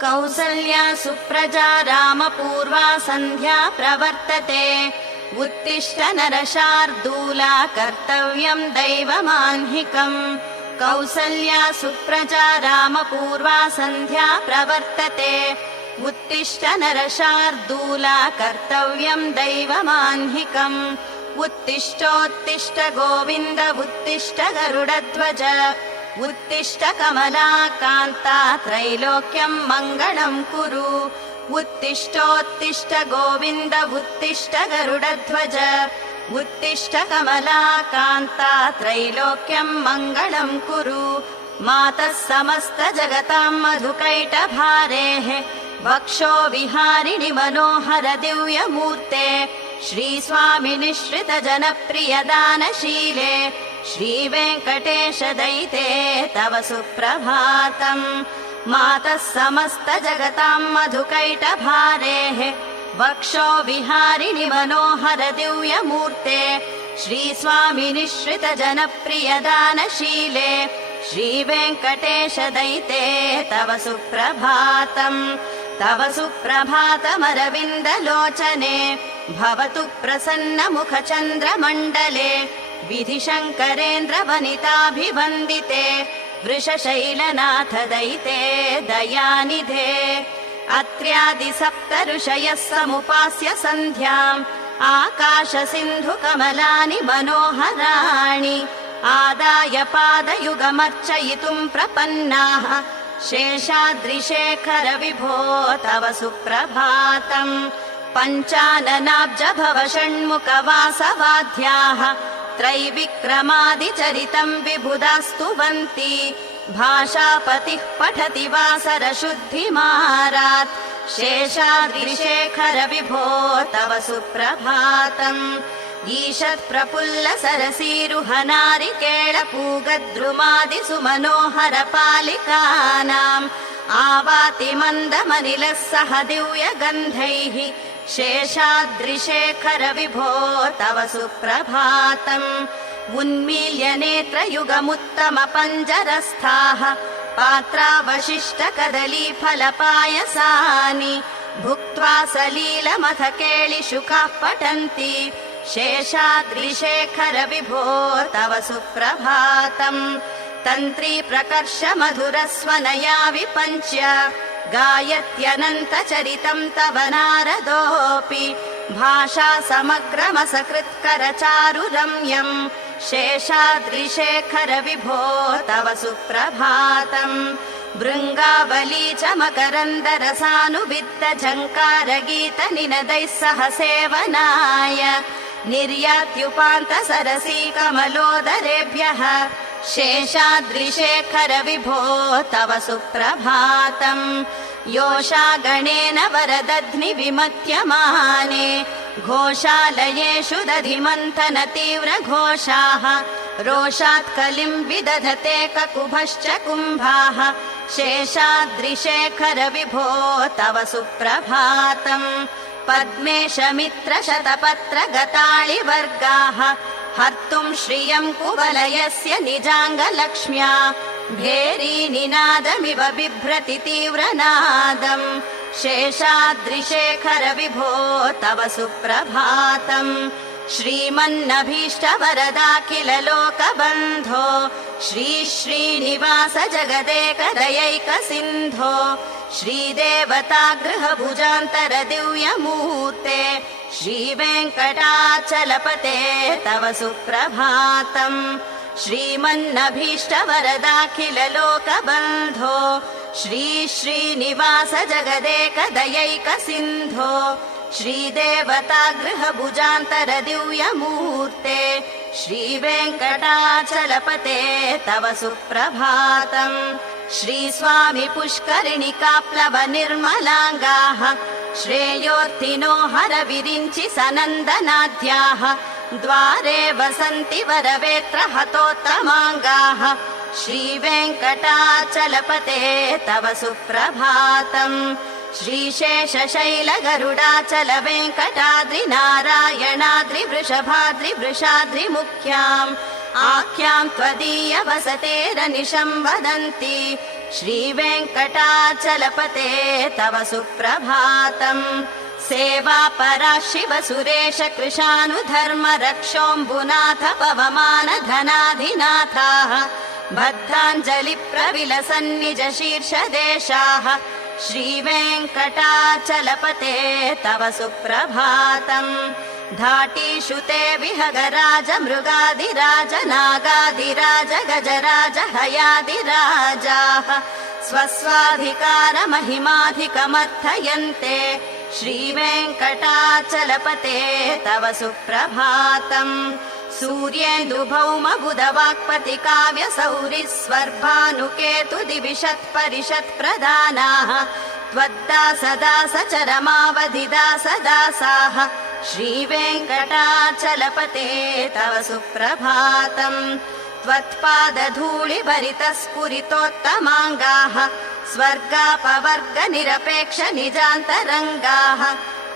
कौसल्या सुप्रजा रामपूर्वा सन्ध्या प्रवर्तते उत्तिष्ठ नरशार्दूला कर्तव्यं दैवमाह्निकम् कौसल्या सुप्रजा रामपूर्वा सन्ध्या प्रवर्तते उत्तिष्ठ नरशार्दूला कर्तव्यं दैवमाह्निकम् उत्तिष्ठोत्तिष्ठ गोविन्द उत्तिष्ठ गरुडध्वज उत्तिष्ठ कमलाकान्ता त्रैलोक्यं मङ्गलं कुरु उत्तिष्ठोत्तिष्ठ गोविन्द उत्तिष्ठ गरुडध्वज उत्तिष्ठ कमलाकान्ता त्रैलोक्यं मङ्गलं कुरु मातः समस्त जगतां मधुकैटभारेः वक्षो विहारिणि मनोहर दिव्यमूर्ते श्रीस्वामि निःश्रित जनप्रिय दानशीले श्रीवेङ्कटेश दयिते तव सुप्रभातम् मातः समस्त जगतां मधुकैटभारेः वक्षो विहारिणि मनोहर दिव्यमूर्ते श्रीस्वामि निःश्रित जनप्रिय दानशीले श्रीवेङ्कटेश दयिते तव सुप्रभातम् तव सुप्रभातमरविन्दलोचने भवतु प्रसन्न मुखचन्द्रमण्डले विधिशङ्करेन्द्र वनिताभिवन्दिते वृषशैलनाथ दयिते दयानिधे अत्र्यादि सप्त ऋषयः समुपास्य सन्ध्याम् आकाश सिन्धु कमलानि मनोहराणि आदाय पादयुगमर्चयितुम् प्रपन्नाः शेषाद्रिशेखर विभो तव सुप्रभातम् पञ्चाननाब्ज भव षण्मुख वासवाद्याः त्रैविक्रमादिचरितम् विबुधास्तुवन्ति भाषापतिः पठति वासर शुद्धिमारात् शेषाद्रिशेखर विभो तव सुप्रभातम् ईषत् प्रफुल्ल सरसीरुहनारिकेळ पूगद्रुमादि सुमनोहर पालिकानाम् आवाति मन्दमनिलः सह दिव्य गन्धैः शेषाद्रिशेखर विभो तव सुप्रभातम् उन्मील्य नेत्रयुगमुत्तम पञ्जरस्थाः पात्रावशिष्ट कदली फलपायसानि भुक्त्वा सलीलमथ केळिशुकाः पठन्ति शेषाद्रिशेखर विभो तव सुप्रभातम् तन्त्री प्रकर्ष मधुरस्वनया विपञ्च्य गायत्यनन्तचरितं तव नारदोऽपि भाषा समग्रमसकृत्कर चारुरम्यम् शेषाद्रिशेखर विभो तव सुप्रभातम् भृङ्गावली च मकरन्दरसानुविद्ध झङ्कार गीत निनदैः सह सेवनाय निर्यात्युपान्त सरसी कमलोदरेभ्यः शेषाद्रिशेखर विभो तव सुप्रभातम् योषा गणेन वरदध्नि विमथ्यमाने घोषालयेषु दधिमन्थन तीव्र घोषाः रोषात् कलिं विदधते ककुभश्च कुम्भाः शेषाद्रिशेखर विभो तव सुप्रभातम् पद्मेश मित्र शतपत्र गताळिवर्गाः हर्तुं श्रियं कुवलयस्य निजाङ्गलक्ष्म्या भेरी निनादमिव बिभ्रति तीव्रनादम् शेषाद्रिशेखर विभो तव सुप्रभातम् श्रीमन्नभीष्ट वरदाखिल लोकबन्धो श्री श्रीनिवास जगदेक दयैक सिन्धो श्रीदेवतागृह भुजान्तर दिव्यमूर्ते श्रीवेङ्कटाचलपते तव सुप्रभातम् श्रीमन्नभीष्ट वरदाखिल लोकबन्धो श्री श्रीनिवास जगदेक दयैक सिन्धो श्रीदेवतागृह भुजान्तर दिव्यमूर्ते श्रीवेङ्कटाचलपते तव सुप्रभातम् श्रीस्वामि पुष्करिणिकाप्लव निर्मलाङ्गाः श्रेयोर्थिनो हर विरिञ्चि सनन्दनाद्याः द्वारे वसन्ति वरवेत्र हतोत्तमाङ्गाः श्रीवेङ्कटाचलपते तव सुप्रभातम् श्रीशेषशैल गरुडाचल वेङ्कटाद्रि नारायणाद्रि वृषभाद्रि वृषाद्रि मुख्याम् आख्यां त्वदीय वसतेरनिशं वदन्ति श्रीवेङ्कटाचलपते तव सुप्रभातम् सेवापरा शिव सुरेश कृशानुधर्म रक्षोऽम्बुनाथ पवमान धनाधिनाथाः बद्धाञ्जलि प्रविलसन्निज शीर्षदेशाः श्रीवेङ्कटाचलपते तव सुप्रभातम् धाटीषु ते विहगराज मृगादिराज नागादिराज गजराज हयादिराजाः स्वस्वाधिकारमहिमाधिकमर्थयन्ते श्रीवेङ्कटाचलपते तव सुप्रभातम् सूर्येन्दुभौम बुधवाक्पति काव्यसौरिः स्वर्भानुकेतु दिविषत्परिषत्प्रधानाः त्वद्दासदासचरमावधिदासदासाः श्रीवेङ्कटाचलपते तव सुप्रभातम् त्वत्पादधूलिभरितस्फुरितोत्तमाङ्गाः स्वर्गापवर्गनिरपेक्ष निजान्तरङ्गाः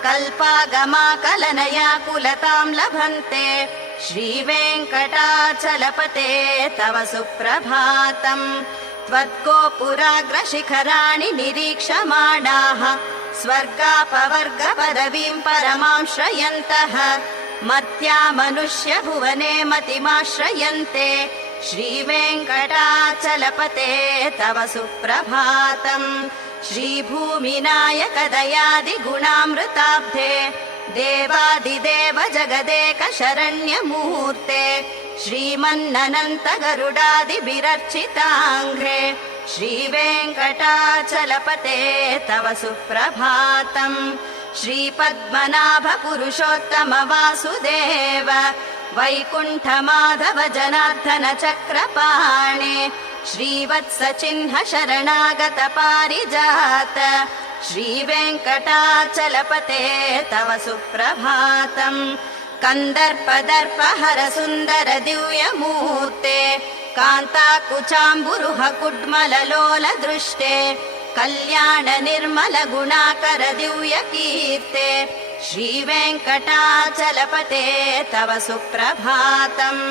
कल्पागमाकलनयाकुलतां लभन्ते श्रीवेङ्कटाचलपते तव सुप्रभातम् त्वद्गोपुराग्रशिखराणि निरीक्षमाणाः स्वर्गापवर्गपदवीं परमां श्रयन्तः मत्या मनुष्य भुवने मतिमाश्रयन्ते श्रीवेङ्कटाचलपते तव सुप्रभातम् श्रीभूमिनायक दयादिगुणामृताब्धे देवादिदेव जगदेक शरण्यमूर्ते श्रीमन्ननन्त गरुडादिभिरर्चिताङ्घ्रे श्रीवेङ्कटाचलपते तव सुप्रभातम् श्रीपद्मनाभ पुरुषोत्तम वासुदेव वैकुण्ठमाधव जनार्दन चक्रपाणे श्रीवत्स चिह्न शरणागत पारिजात श्रीवेङ्कटाचलपते तव सुप्रभातम् कन्दर्पदर्पहर सुन्दर दिव्यमूर्ते कान्ताकुचाम्बुरुह कुड्मललोल दृष्टे कल्याण निर्मल गुणाकर दिव्यकीर्ते श्रीवेङ्कटाचलपते तव सुप्रभातम्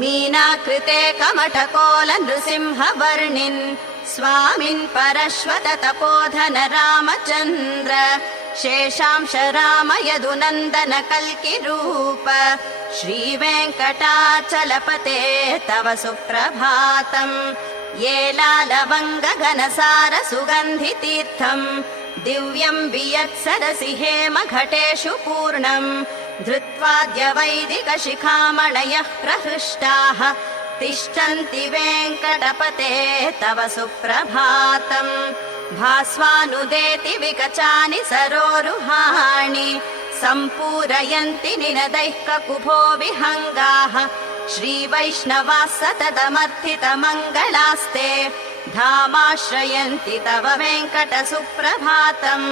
मीनाकृते कमठकोल नृसिंहवर्णिन् स्वामिन् परश्वत तपोधन रामचन्द्र शेषांश राम यदुनन्दन कल्किरूप श्रीवेङ्कटाचलपते तव सुप्रभातम् येलालवङ्ग घनसार सुगन्धितीर्थम् दिव्यम् वियत्सरसि हेम घटेषु पूर्णम् धृत्वाद्य वैदिक शिखामणयः प्रहृष्टाः तिष्ठन्ति वेङ्कटपते तव सुप्रभातम् भास्वानुदेति विकचानि सरोरुहाणि सम्पूरयन्ति निनदैः ककुभो विहङ्गाः श्रीवैष्णवाः सततमर्थितमङ्गलास्ते धामाश्रयन्ति तव वेङ्कट सुप्रभातम्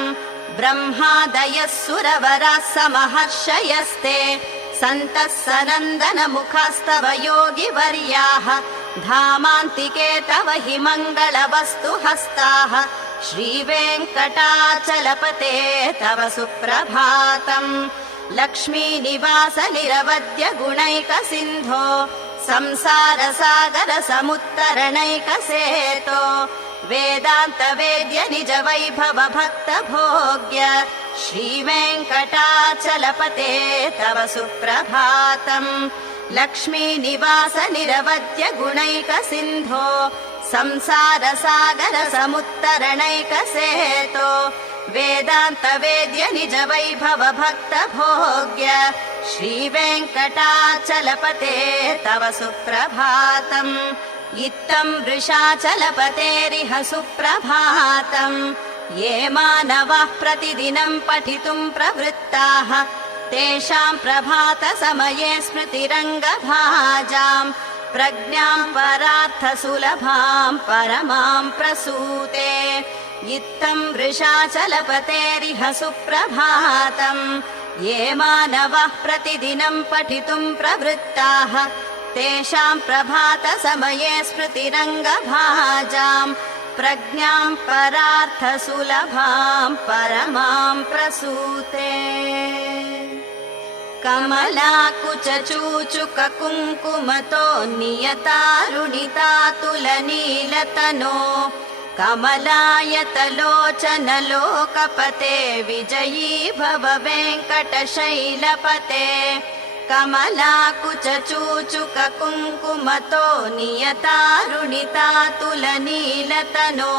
ब्रह्मादयः सुरवराः समहर्षयस्ते सन्तः सनन्दन मुखास्तव योगिवर्याः धामान्तिके तव हि मङ्गलवस्तु हस्ताः श्रीवेङ्कटाचलपते तव सुप्रभातम् लक्ष्मीनिवास निरवद्य गुणैक सिन्धो संसार सागर समुत्तरणैक सेतो वेदान्त वेद्य निज वैभव भक्त भोग्य श्रीवेङ्कटाचलपते तव सुप्रभातम् लक्ष्मीनिवास निरवद्य गुणैक सिन्धो संसार सागर समुत्तरणैक सेतो वेदान्त वेद्य निज वैभव भक्त भोग्य श्रीवेङ्कटाचलपते तव सुप्रभातम् इत्थम् वृषाचलपतेरिह सुप्रभातम् ये मानवाः प्रतिदिनम् पठितुम् प्रवृत्ताः तेषाम् प्रभात समये स्मृतिरङ्गभाजाम् प्रज्ञाम् परार्थ सुलभाम् परमाम् प्रसूते इत्थम् वृषाचलपतेरिह सुप्रभातम् ये मानवाः प्रतिदिनम् पठितुम् प्रवृत्ताः तेषाम् प्रभात समये स्मृतिरङ्गभाजाम् प्रज्ञाम् परार्थ सुलभाम् परमाम् प्रसूते कमलाकुच चूचुक कुङ्कुमतो नियतारुणितातुलनीलतनो कमलायतलोचन लोकपते विजयी भव वेङ्कटशैलपते कमलाकुचूचुक कुङ्कुमतो नियतारुणितातुलनीलतनो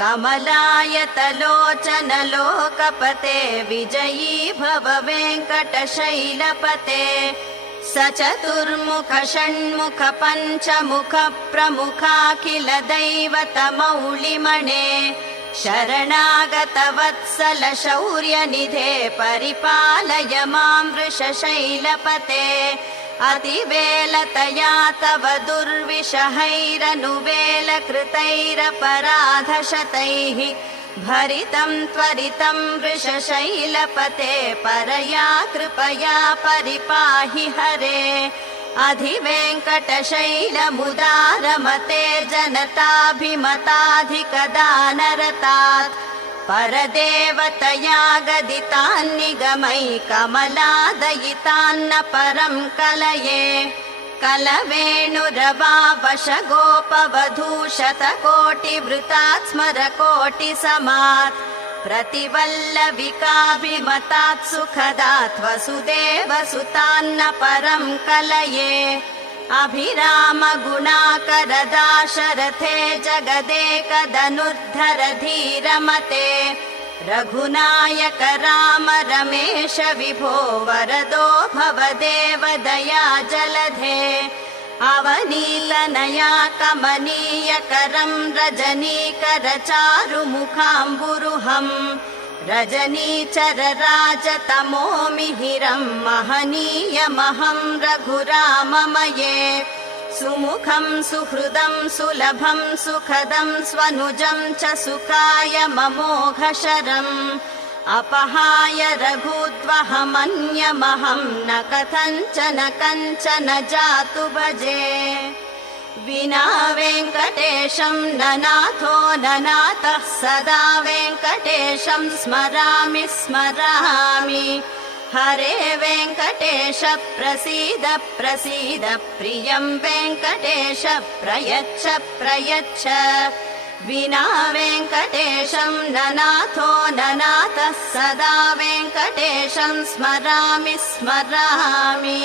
कमलायतलोचन लोकपते विजयी भव वेङ्कटशैलपते सचतुर्मुख षण्मुख पञ्चमुख प्रमुखाखिल दैवतमौलिमणे शरणागत वत्सल शौर्यनिधे परिपालय मां वृषशैलपते अतिवेलतया तव दुर्विषहैरनुवेलकृतैरपराधशतैः भरितं त्वरितं वृषशैलपते परया कृपया परिपाहि हरे अधिवेङ्कटशैलमुदारमते जनताभिमताधिकदानरतात् परदेवतया गदितान्निगमै कमलादयितान्न परं कलये कलवेणुरवावशगोपवधूशतकोटिवृतात् स्मरकोटिसमात् प्रतिवल्लविकाभिमतात् सुखदात् वसुदेवसुतान्न परं कलये अभिराम गुणाकर दाशरथे जगदेकदनुद्धर धीरमते रघुनायक राम रमेश विभो वरदो भवदेव दया जलधे अवनीतनया कमनीयकरं रजनीकर चारुमुखाम्बुरुहम् रजनीचर राजतमो मिहिरं महनीयमहं रघुराममये सुमुखं सुहृदं सुलभं सुखदं स्वनुजं च सुखाय ममोघशरम् अपहाय रघुद्वहमन्यमहं न कथञ्चन कञ्चन जातु भजे विना वेङ्कटेशं ननाथो ननाथः सदा वेङ्कटेशं स्मरामि स्मरामि हरे वेङ्कटेश प्रसीद प्रसीद प्रियं वेङ्कटेश प्रयच्छ प्रयच्छ विना वेङ्कटेशं ननाथो ननाथः सदा वेङ्कटेशं स्मरामि स्मरामि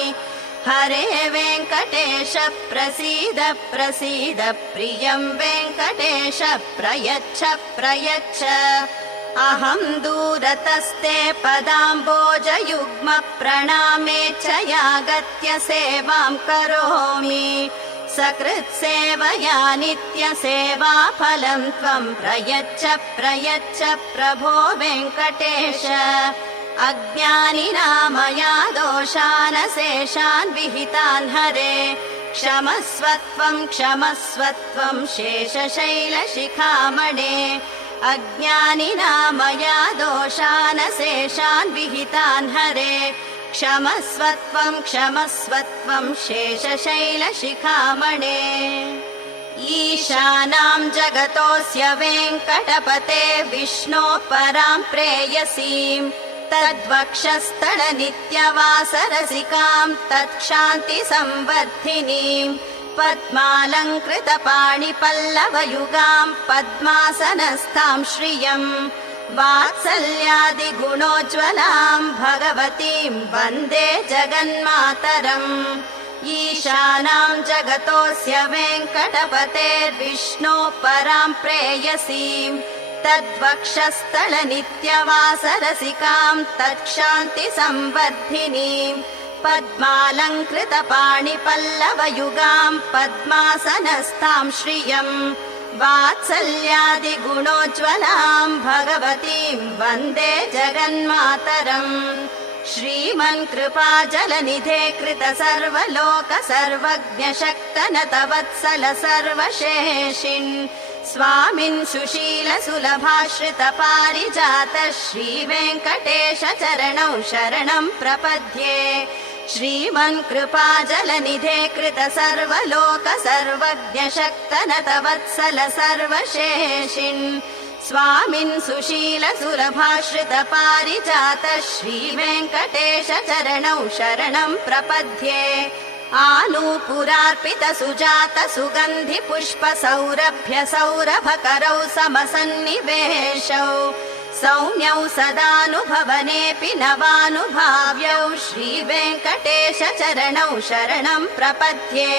हरे वेङ्कटेश प्रसीद प्रसीद प्रियं वेङ्कटेश प्रयच्छ प्रयच्छ अहं दूरतस्ते पदाम्बोजयुग्म प्रणामे च यागत्य सेवां करोमि सकृत्सेवया नित्यसेवाफलं त्वं प्रयच्छ प्रयच्छ प्रभो वेङ्कटेश अज्ञानिना दोषानशेषान् विहितान् हरे क्षमस्वत्वं शेषशैलशिखामणे अज्ञानिना दोषानशेषान् विहितान् हरे क्षमस्वत्वं शेषशैलशिखामणे ईशानां जगतोऽस्य वेङ्कटपते विष्णो परां प्रेयसीं तद्वक्षस्थलनित्यवासरसिकां तत्क्षान्तिसंवर्धिनीं पद्मालङ्कृतपाणिपल्लवयुगां पद्मासनस्थां श्रियं वात्सल्यादिगुणोज्ज्वलां भगवतीं वन्दे जगन्मातरम् ईशानां जगतोऽस्य वेङ्कटपतेर्विष्णो परां प्रेयसीं तद्वक्षस्थलनित्यवासरसिकां तत्क्षान्तिसंवर्धिनीं पद्मालङ्कृतपाणिपल्लवयुगां पद्मासनस्थां श्रियं वात्सल्यादिगुणोज्ज्वलां भगवतीं वन्दे जगन्मातरम् श्रीमन्कृपाजलनिधे कृत सर्वलोक सर्वज्ञ शक्तनत वत्सल सर्वशेषिन् स्वामिन् सुशील सुलभाश्रित पारिजात श्रीवेङ्कटेश चरणौ शरणं प्रपद्ये श्रीमन्कृपाजलनिधे कृत सर्वलोक सर्वज्ञ शक्तनत वत्सल सर्वशेषिन् स्वामिन् सुशील सुलभाश्रित पारिजात श्रीवेङ्कटेश चरणौ शरणं प्रपद्ये आनूपुरार्पित सुजात सुगन्धि पुष्प सौरभ्य सौरभकरौ समसन्निवेशौ सौम्यौ सदानुभवनेऽपि नवानुभाव्यौ श्रीवेङ्कटेश चरणौ शरणं प्रपद्ये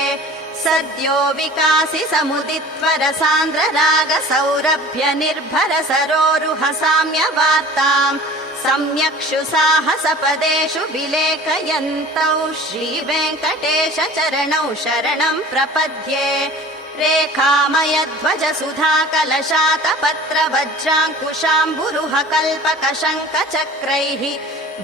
सद्यो विकासि समुदित्वर सान्द्र राग सौरभ्य निर्भर सरोरुह साम्यवार्ताम् सम्यक्षु साहसपदेषु विलेखयन्तौ श्रीवेङ्कटेश चरणौ शरणं प्रपद्ये रेखामय ध्वज सुधा कलशातपत्र वज्राङ्कुशाम्बुरुह कल्पक शङ्ख चक्रैः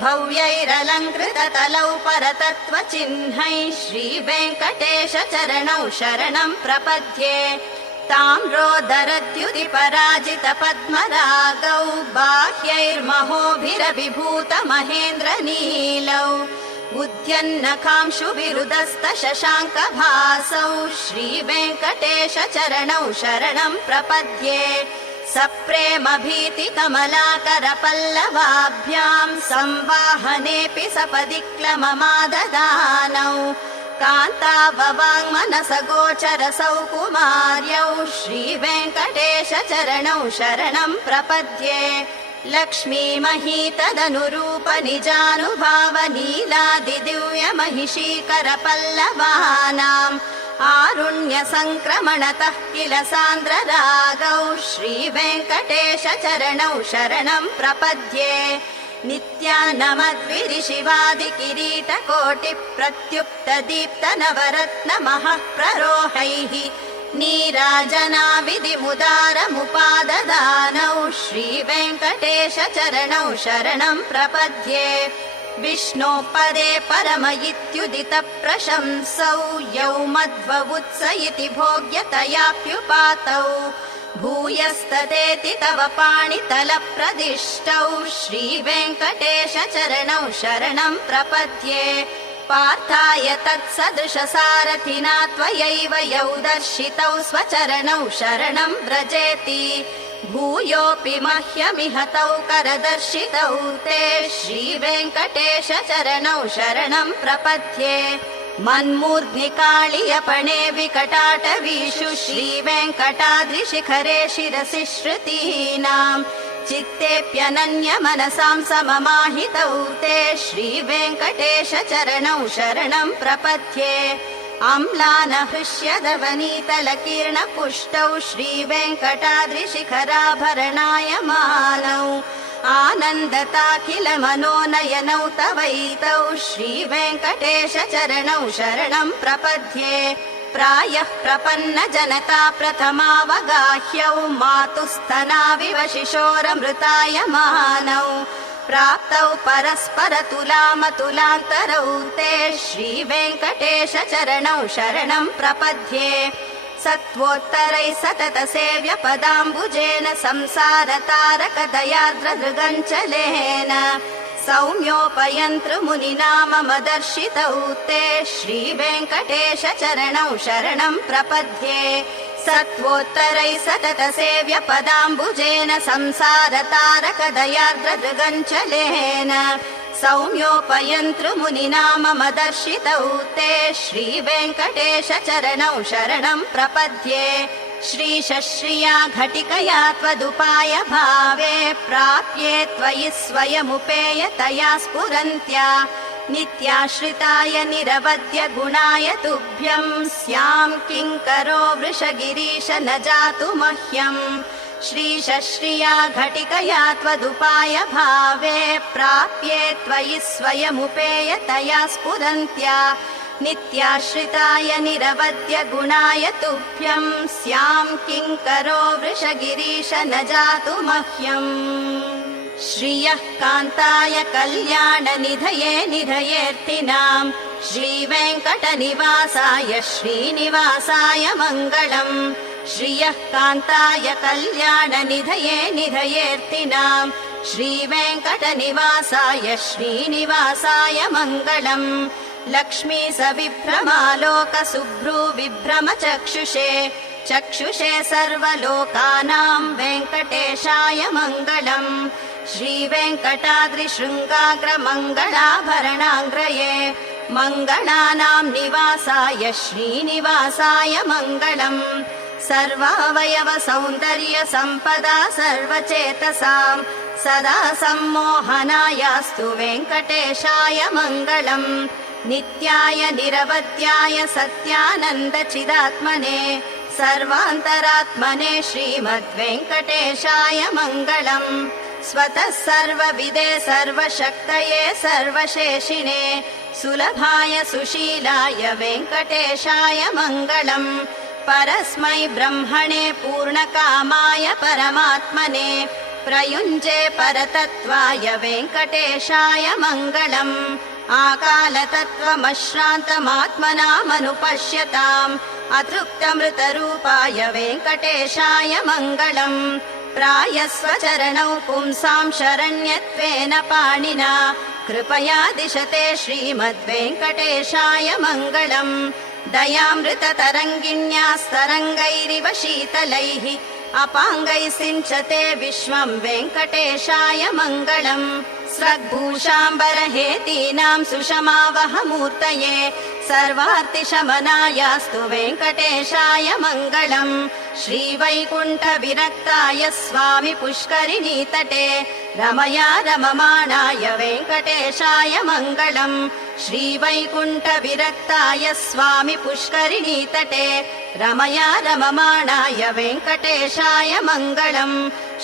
भव्यैरलङ्कृत तलौ परतत्त्वचिह्नैः श्रीवेङ्कटेश चरणौ शरणं प्रपद्ये ताम्रोदरद्युति पराजित पद्मरागौ बाह्यैर्महोभिरभिभूत महेन्द्र नीलौ उद्यन्नकांशु विरुदस्त शशाङ्क भासौ श्रीवेङ्कटेश चरणौ शरणं प्रपद्ये सप्रेम भीति कमलाकर पल्लवाभ्यां संवाहनेऽपि सपदि क्लममाददानौ कान्ताववाङ्मनस गोचर सौकुमार्यौ श्रीवेङ्कटेश चरणौ शरणं प्रपद्ये लक्ष्मी महीतदनुरूप निजानुभाव नीलादिदिव्य महिषीकर पल्लवानाम् आरुण्य संक्रमणतः किल सान्द्र रागौ श्रीवेङ्कटेश चरणौ शरणं प्रपद्ये नित्यानमद्विरिशिवादि किरीटकोटि प्रत्युक्त दीप्त नवरत्न महः प्ररोहैः नीराजनाविधिमुदारमुपाददानौ श्रीवेङ्कटेश चरणौ शरणं प्रपद्ये विष्णो पदे परम इत्युदित प्रशंसौ यौ मध्ववुत्स इति भोग्यतयाप्युपातौ भूयस्तदेति तव पाणितल प्रदिष्टौ श्रीवेङ्कटेश चरणौ शरणं प्रपद्ये पार्थाय तत्सदृश सारथिना त्वयैव यौ दर्शितौ स्वचरणौ शरणं व्रजेति भूयोऽपि मह्यमिह तौ करदर्शितौ ते श्रीवेङ्कटेश चरणौ शरणं प्रपद्ये मन्मूर्ध्निकाळियपणे विकटाटवीषु श्रीवेङ्कटाद्रिशिखरे शिरसि श्रुतीनाम् चित्तेऽप्यनन्य मनसां सममाहितौ ते श्रीवेङ्कटेश चरणौ शरणं प्रपद्ये अम्लान हृष्यदवनीतलकीर्णपुष्टौ श्रीवेङ्कटाद्रिशिखराभरणायमानौ आनन्दताखिल मनोनयनौ तवैतौ श्रीवेङ्कटेश चरणौ शरणं प्रपद्ये प्रायः प्रपन्न जनता प्रथमावगाह्यौ मातुस्तनाविव शिशोरमृतायमानौ प्राप्तौ परस्पर तुलामतुलान्तरौ ते श्रीवेङ्कटेश चरणौ शरणं प्रपद्ये सत्त्वोत्तरैः सतत सेव्य पदाम्बुजेन संसार तारक दयार्द्रदृगञ्चलेन सौम्योपयन्तृमुनिना मम दर्शितौ ते श्रीवेङ्कटेश चरणौ शरणं प्रपद्ये सत्त्वोत्तरैः सतत सेव्य पदाम्बुजेन संसार तारक दयार्द्रदृगञ्चलेन सौम्योपयन्तृमुनिना मम दर्शितौ ते श्रीवेङ्कटेश चरणौ शरणं प्रपद्ये श्रीशश्रिया घटिकया त्वदुपाय भावे प्राप्ये त्वयि स्वयमुपेयतया स्फुरन्त्या नित्याश्रिताय निरवद्य गुणाय तुभ्यं स्यां किङ्करो वृषगिरीश न जातु मह्यम् श्रीशश्रिया घटिकया त्वदुपाय भावे प्राप्ये त्वयि स्वयमुपेयतया स्फुरन्त्या नित्याश्रिताय निरवद्य गुणाय तुभ्यं स्यां किङ्करो वृषगिरीश न जातु मह्यम् श्रियः कान्ताय कल्याणनिधये निधयेऽर्थिनाम् श्रीवेङ्कटनिवासाय श्रीनिवासाय मङ्गलम् श्रियः कान्ताय कल्याणनिधये निधयेऽर्थिनाम् श्रीवेङ्कटनिवासाय श्रीनिवासाय मङ्गलम् लक्ष्मी सविभ्रमालोक सुभ्रू विभ्रम चक्षुषे चक्षुषे सर्वलोकानां वेङ्कटेशाय मङ्गलम् श्रीवेङ्कटाद्रिशृङ्गाग्र मङ्गलाभरणाङ्ग्रये मङ्गलानां निवासाय श्रीनिवासाय मङ्गलम् सर्वावयव सौन्दर्य सम्पदा सर्वचेतसां सदा सम्मोहनायास्तु वेङ्कटेशाय मङ्गलम् नित्याय निरवध्याय सत्यानन्दचिदात्मने सर्वान्तरात्मने श्रीमद्वेङ्कटेशाय मङ्गलम् स्वतः सर्वविदे सर्वशक्तये सर्वशेषिणे सुलभाय सुशीलाय वेङ्कटेशाय मङ्गलम् परस्मै ब्रह्मणे पूर्णकामाय परमात्मने प्रयुञ्जे परतत्त्वाय वेङ्कटेशाय मङ्गलम् आकालतत्त्वमश्रान्तमात्मनामनुपश्यताम् अतृप्तमृतरूपाय वेङ्कटेशाय मङ्गलम् प्रायस्वचरणौ पुंसां शरण्यत्वेन पाणिना कृपया दिशते श्रीमद्वेङ्कटेशाय मङ्गलम् दयामृततरङ्गिण्यास्तरङ्गैरिव शीतलैः अपाङ्गैः सिञ्चते विश्वं वेङ्कटेशाय मङ्गलम् स्रग्भूषाम्बरहेतीनां सुषमावहमूर्तये सर्वार्तिशमनायास्तु वेङ्कटेशाय मङ्गलम् श्रीवैकुण्ठविरक्ताय स्वामि पुष्करिणीतटे रमया रममाणाय वेङ्कटेशाय मङ्गलम् श्रीवैकुण्ठविरक्ताय स्वामि पुष्करिणीतटे रमया रममाणाय वेङ्कटेशाय मङ्गलम्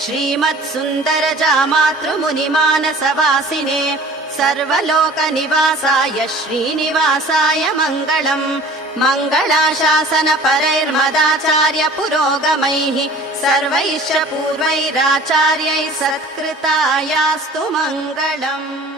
श्रीमत्सुन्दरजामातृमुनिमानसवासिने सर्वलोकनिवासाय श्रीनिवासाय मङ्गलम् मङ्गलाशासनपरैर्मदाचार्य पुरोगमैः सर्वैश्च पूर्वैराचार्यैः सत्कृतायास्तु मङ्गलम्।